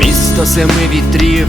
Місто семи вітрів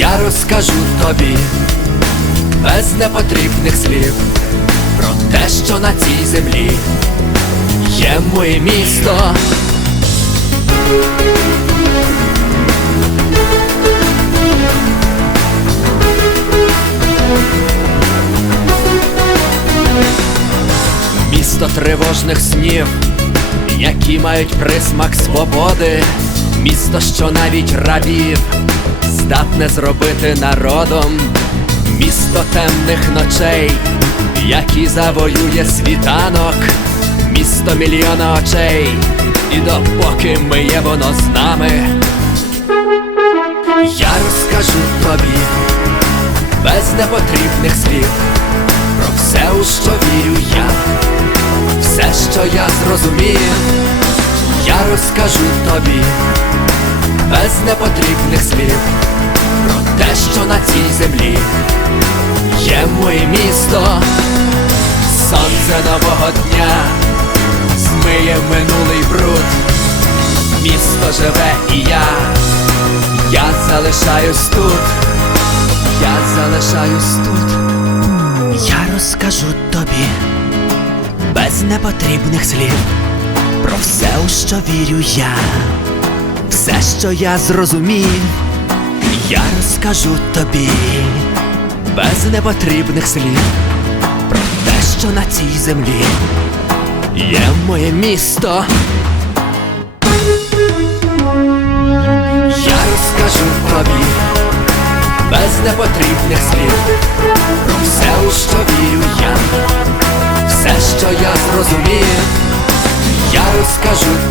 Я розкажу тобі без непотрібних слів про те, що на цій землі є моє місто. Місто тривожних снів, які мають присмак свободи, місто, що навіть рабів здатне зробити народом місто темних ночей, які завоює світанок, місто мільйона очей, і допоки ми є воно з нами, я розкажу тобі без непотрібних слів про все, у що вірю я, все, що я зрозумів, я розкажу тобі. Без непотрібних цій землі є моє місто, сонце нового дня, змиє минулий бруд, місто живе і я, я залишаюсь тут, я залишаюсь тут, я розкажу тобі без непотрібних слів про все, у що вірю я, все, що я зрозумів. Я розкажу тобі без непотрібних слів про те, що на цій землі є моє місто. Я розкажу тобі без непотрібних слів про все, у що вірю я, все, що я зрозумів, я розкажу.